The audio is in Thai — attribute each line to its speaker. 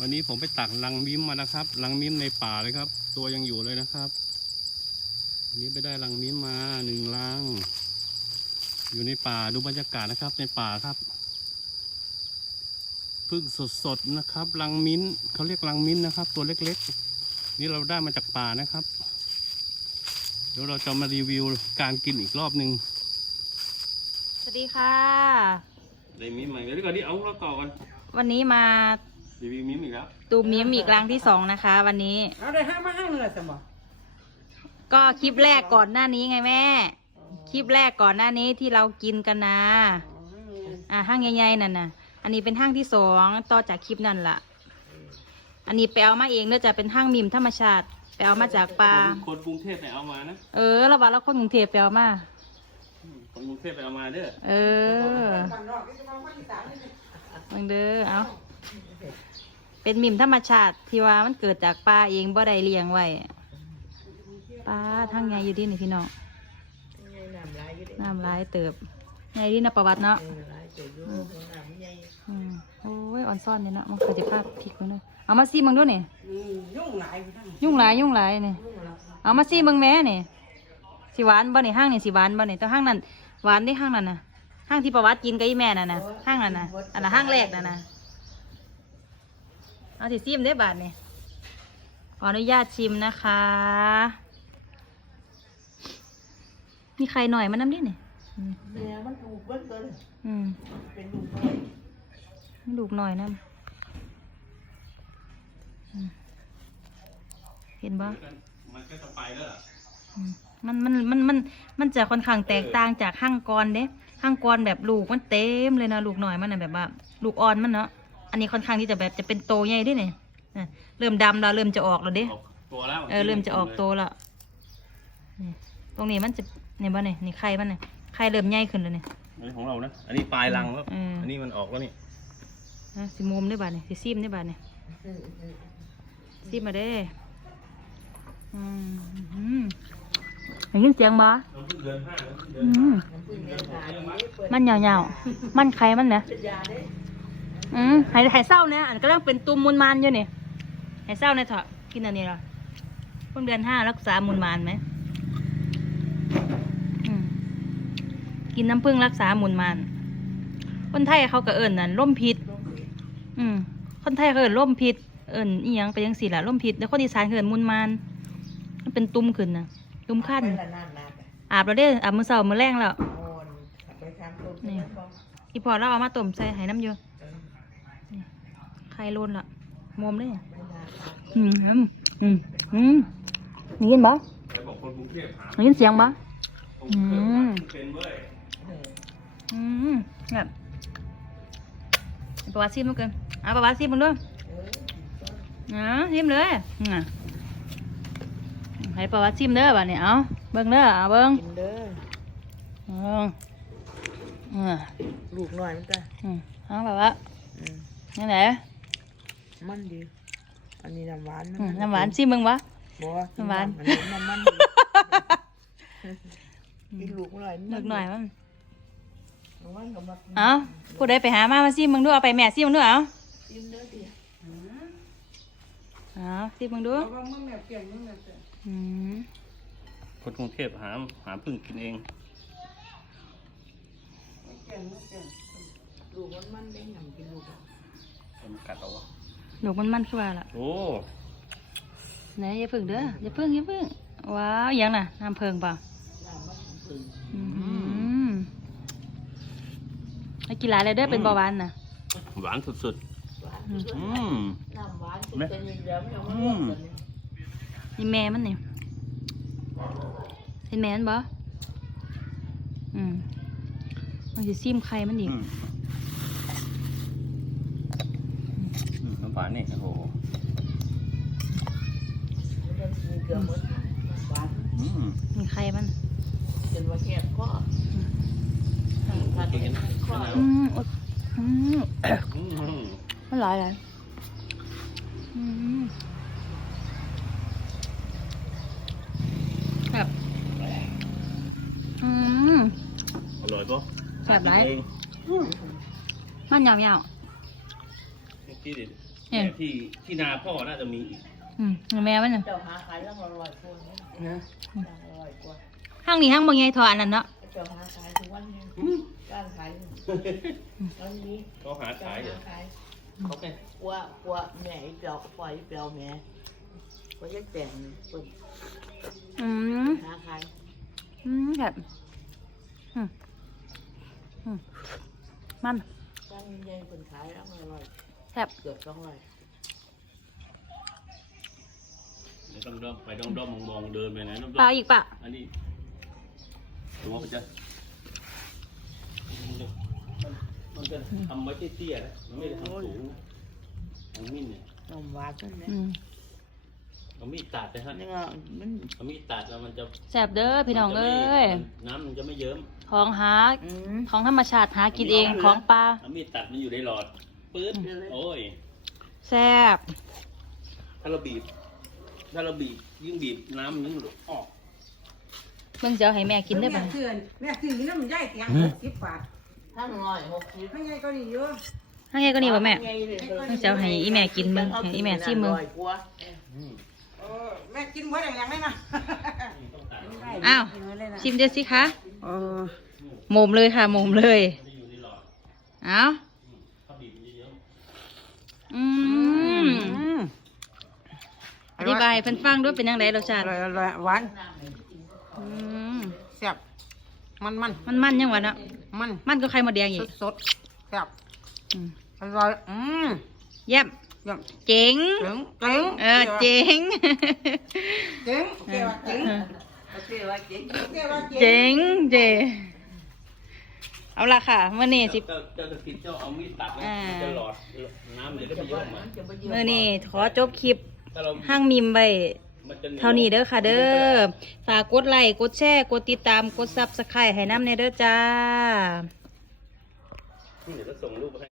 Speaker 1: วันนี้ผมไปตักลังมิ้มมานะครับลังมิ้มในป่าเลยครับ ตัวยังอยู่เลยนะครับ วันนี้ไปได้ลังมิ้มมาหนึ่งลัง อยู่ในป่าดูบรรยากาศนะครับ ในป่าครับพึ่งสดๆนะครับลังมิ้นเขาเรียกลังมิ้นนะครับ ตัวเล็กๆ นี่เราได้มาจากป่านะครับ เดี๋ยวเราจะมารีวิวการกินอีกรอบหนึ่ง
Speaker 2: สวัสดีค่ะ
Speaker 1: ได้มิ้มใหม่เดี๋ยวก่อนที่เอาเราต่อกัน
Speaker 2: วันนี้มา
Speaker 1: รีวิวมิ้มอีกแล้ว
Speaker 2: ตูมิมอีกครั้งที่สองนะคะ วันนี้
Speaker 3: เอาได้ห้ามาห้างเลยสมบ
Speaker 2: ก็คลิปแรกก่อนหน้านี้ไงแม่ คลิปแรกก่อนหน้านี้ที่เรากินกันนะอ่าห้างใหญ่ๆนั่นน่ะ อันนี้เป็นห้างที่สองต่อจากคลิปนั่นล่ะ อันนี้ไปเอามาเองเนื่องจากเป็นห้างมิมธรรมชาติไปเอามาจากป่า
Speaker 1: คนคนกรุงเทพไปเอามานะ
Speaker 2: เออเราบอกแล้วคนกรุงเทพไปเอามา
Speaker 1: อืมคนกรุงเทพไปเอามาเด้อ
Speaker 2: เออ
Speaker 3: บ้านนอกนี่จะมาบ้านอีสานนี่สิ
Speaker 2: เบิ่งเด้อ เอา เป็นมิมธรรมชาติที่ว่ามันเกิดจากป่าเองบ่ได้เลี้ยงไว้ป่าทั้งไงอยู่ที่นี่พี่น้อง
Speaker 3: น้ำลาย
Speaker 2: เติบไงที่นประวัติเนาะโอ้ยอ่อนซ่อนเนี่ยนาะมันเคยจะพลาดพริกมันเลยเอามาซีมึงด้วยเนี่
Speaker 3: อืมยุ่งหลายยุ่ง
Speaker 2: หลายยุ่งหลายนี่
Speaker 3: ย
Speaker 2: เอามาซีมึงแม่เนี่ยสิหวานบ่นี่ห้างเนี่ยสิหวานบ่นี่แต่ห้างนั้นหวานได้ห้างนั้นนะห้างที่ประวัติกินกับอีแม่น่ะนะห้างนั้นนะอันละห้างแรกน่ะนะ เอาสิซีมได้อบาทนี่ขออนุญาตชิมนะคะ มีใครหน่อยมันน้ำดินี่อืม
Speaker 3: แม่มันถูกเบิ้ลตัวเลย
Speaker 2: อืม
Speaker 3: เป็นลูกน้อย
Speaker 2: ให้ลูกหน่อยนะอืมเห็นบ่
Speaker 1: มันก็จะไปแล้วล่ะ
Speaker 2: อืมมันมันมันมันมันจะค่อนข้างแตกต่างจากห้างกรเด้ห้างกรแบบลูกมันเต็มเลยนะลูกหน่อยมันน่ะแบบว่า ลูกอ่อนมันเนาะ อันนี้ค่อนข้างที่จะแบบจะเป็นโตใหญ่ด้วยเนี่ยอะเริ่มดำแล้วเริ่มจะออกแล้วเด้
Speaker 1: ออกตัวแล้ว
Speaker 2: เออเริ่มจะออกโตแล้วนี่ตรงนี้มันจะเนี่ยบ่เนี่ยนี่ไข่มันเนี่ยไข่เริ่มใหญ่ขึ้นแล้วเนี่ย
Speaker 1: อันนี้ของเรานะ อันนี้ปลายรังแล้ว
Speaker 2: อืม
Speaker 1: อันนี้มันออกแล้วนี่
Speaker 2: อะสิมุมได้บาดเนี่ยสิซีมได้บาดเนี่ยซีมมาเด้อืมอืมได้ยินเสียงบ่
Speaker 1: เราเพิ่งเดือนห้าแล้วเดือน
Speaker 2: อืม
Speaker 3: เพิ่งเรียนหาอยู่นี่เปิด
Speaker 2: มันเหยาวๆมันไข่มันนะ
Speaker 3: เป็นยาเด้
Speaker 2: อืมใหายหายเศร้าเนี่ยอันก็ต้องเป็นตุ่มมุนมานอยู่นี่ใหายเศร้าเนี่ยเถอะกินอันนี้เหรอเพิ่งเดือนห้ารักษามุนมานไหมอืมกินน้ำผึ้งรักษามุนมานคนไทยเขาก็เอิ่นนั่นร่มพิษ อืม คนไทยเขาเอิ่นร่มพิษ เอิ่นอีหยังไปยังสี่ละร่มพิษแล้วคนอีสานเขาเอิ่นมุนมานมันเป็นตุ่มขึ้นนะตุ่มขั้น
Speaker 3: ไปละนานนาน
Speaker 2: อาบแล้วเด้ออาบมือเสาร์มือแรงแล้ว
Speaker 3: โอนไปทำตัวนี่
Speaker 2: อีพอเราเอามาต้มใส่ไหน้ำอยู่ ไข่โลนละมอมเลยอืมอืมอืมอืมได้ยินบ่
Speaker 1: ใครบอกคนกรุงเทพหา
Speaker 2: ได้ยินเสียง
Speaker 1: ป็นเว้ย
Speaker 2: อืมแบบประวัติซีมมันเกินเอาประวัติซีมมึงด้วยอ่าซีมเลยอะให้ประวัติซีมเด้อบ่เนี่ยเอาเบิ่งเด้อเอาเบิ่ง
Speaker 3: เด้อ
Speaker 2: อืมอืม
Speaker 3: ลูกน้อยมันจ้ะ
Speaker 2: อืมเอาแบบว่า
Speaker 3: อืม
Speaker 2: นี่ไหน
Speaker 3: มันดี อันนี้น้ำหวาน
Speaker 2: อืมน้ำหวานซีมมึงบ่
Speaker 3: บ่
Speaker 2: น้ำหวาน
Speaker 3: อันนี้น้ำมันดีกินลูกหน่อย
Speaker 2: เลือกหน่อยมั้ง
Speaker 3: น้ำมันกับมัก
Speaker 2: เอาผู้ใดไปหามามาซิมึงดูเอาไปแม่ซิมึงดูเอา
Speaker 3: กินเด้อดิ
Speaker 2: เอาซิมึงดู
Speaker 3: เอาว่ามึงเนี่ยเปลี่ยนมึงเนี่ยเปลี่ยน
Speaker 2: อืม
Speaker 1: คนกรุงเทพหาหาพึ่งกินเอง
Speaker 3: เปลี่ยนมึงเปลี่ยนลูกมันมันได้หยังกินลูกอะ
Speaker 1: มันกัดเอาวะ
Speaker 2: หนูมันมันขึ้นมาละ
Speaker 1: โอ้
Speaker 2: ไหนอย่าพึ่งเด้ออย่าพึ่งอย่าพึ่งว้าวอยังน่ะน้ำเพิงเปล่า
Speaker 3: น้ำมันเพิ่ง
Speaker 2: อืมไอ้กีฬาอะไรเด้อเป็นเบาหวานน่ะ
Speaker 1: หวานสุด
Speaker 3: หวาน
Speaker 2: อืม
Speaker 1: ๆอืม
Speaker 3: น้ำหวาน
Speaker 1: ไหม
Speaker 3: เป็นอย่างเดียวไม่เอามาลวกกันนี่
Speaker 2: นี่แม่มันนี่เห็นแม่มันบ่อืมมันจะซิมไข่มันอีก
Speaker 1: อืมอืมน้ำหวานนี่โอ้โห
Speaker 3: มีเกลือหมดหวาน
Speaker 1: อืม
Speaker 2: มีไข่มัน
Speaker 3: จนว่าแคบข้อถ้าเป็นข้อ
Speaker 2: อืมอดอืม
Speaker 1: อืม
Speaker 2: มันหลายเลยอืมแบบอืม
Speaker 1: อร่อยปะ
Speaker 2: แบบไหนมันยาว
Speaker 1: เมื่อกี้ดิ
Speaker 2: ๆ
Speaker 1: แต่ที่ที่นาพ่อน่าจะมีอีก
Speaker 2: อืมแม่มันน่ะ
Speaker 3: เจ้าหาขายแล้วอร่อยกว่านะอร่อยกว่า
Speaker 2: ห้างนี้ห้างบางใหญ่ทออันนั้นเนาะ
Speaker 3: เจ้าหาขายทุกวันนี้การขายวันนี้
Speaker 1: เขาหา
Speaker 3: เจ้า
Speaker 1: ขายเหรอ
Speaker 3: หาขาย
Speaker 1: เขาแค่
Speaker 3: กลัวกลัวแม่ไอ้เปียวปล่อยไอ้เปียวแม่ก็จะแต่งเปิด
Speaker 2: อืม
Speaker 3: หาขาย
Speaker 2: อืมแบบอืมอืมมัน
Speaker 3: การใหญ่คนขายแล้วมันอร่อย
Speaker 2: แซ่บ
Speaker 3: เกือบสองร้อย
Speaker 1: เดี๋ยวต้องด้อมไปด้อมด้อมมองๆเดินไปไหนด้อม
Speaker 2: ปลาอีกปะ
Speaker 1: อันนี้ตัวมันจะมันจะทำไว้เตี้ยๆนะมันไม่ได้ทำสูงนะเอามีดเนี่ย
Speaker 3: นมหวานนั่นแหละ
Speaker 2: อืม
Speaker 1: เอามีดตัดนะฮะ
Speaker 3: นี่ก็มัน
Speaker 1: เอามีดตัดแล้วมันจะ
Speaker 2: แซ่บเด้อพี่น้องเอ้ย
Speaker 1: น้ำมันจะไม่เยิ้ม
Speaker 2: ของหา
Speaker 3: อืม
Speaker 2: ของธรรมชาติหากินเองของปลา
Speaker 1: เอามีดตัดมันอยู่ในหลอด ปื๊ด
Speaker 3: อืม
Speaker 1: โอ้ย
Speaker 2: แซ่บ
Speaker 1: ถ้าเราบีบ ถ้าเราบีบยิ่งบีบน้ำมันยิ่งออก
Speaker 2: เบิ่งเจ้าให้แม่กินได้
Speaker 4: แม่
Speaker 2: ปะ
Speaker 4: เถื่อนแม่ซื้อนี่แล้วมันย่ายเสียง
Speaker 1: หืม
Speaker 4: หกสิบบาท
Speaker 3: ทั้งร้อยหกสิบ
Speaker 4: ไม่ย่ายก็ดีเยอะ
Speaker 2: ห้างใหญ่ก็นี่บ่แม่
Speaker 3: ไงเลยเธอ
Speaker 2: เบิ่งเจ้าให้อีแม่กินเบิ่งให้อีแม่ชิมเบิ่ง
Speaker 3: ร้อยกว่า
Speaker 1: อืม
Speaker 4: เออแม่กินเมื่อไหร่ยังได้นะ
Speaker 1: ต้องตัด
Speaker 2: อ้าวชิมเด้อสิคะ
Speaker 4: เออ
Speaker 2: หมุมเลยค่ะหมุมเลย
Speaker 1: มันจะอยู่ในหลอด
Speaker 2: เอ้า
Speaker 1: อืมถ้าบีบมันจะเยิ้ม
Speaker 2: อืม อธิบายให้เพิ่นฟังด้วยเป็นยังไงรสชา
Speaker 4: อ
Speaker 2: ติ
Speaker 4: ร่อยอร่อยหวาน
Speaker 2: อืม
Speaker 4: แซ่บมันมัน
Speaker 2: มันมันยังวะเนาะ
Speaker 4: มัน
Speaker 2: มันก็ไข่มดแดงอี
Speaker 4: ส
Speaker 2: ก
Speaker 4: ดสดแซ่บ
Speaker 2: อืม
Speaker 4: อร่อยอืม
Speaker 2: เยี่ยม
Speaker 4: เยัง
Speaker 2: เจ๋ง
Speaker 4: เจ๋งเจ๋ง
Speaker 2: เออเจ๋ง
Speaker 4: เจ๋งเจ๋งเจ๋ง
Speaker 3: โอเคว่าเจ๊ง
Speaker 4: เจ๋งว่าเจ๋ง
Speaker 2: เจ๋งเจเอาละค่ะมื่อนี้สิ
Speaker 1: เจ้าเจ้าจะกินเจ้าเอามีดตัดนะ
Speaker 2: อ่ามั
Speaker 1: มันจะหลอดน้ำมันจะได้ไม่เยิ้มออกมา
Speaker 3: จะไปเยอะ
Speaker 2: มื่อนี้ขอจบคลิป
Speaker 1: ถ้าเรา
Speaker 2: ห้างมิมไป
Speaker 1: มันจะหยว
Speaker 2: เท่านี้เด้อค่ะเด้อฝากกดไลค์กดแชร์กดติดตามกดซับสไครต์ให้น้ำในเด้อจ้า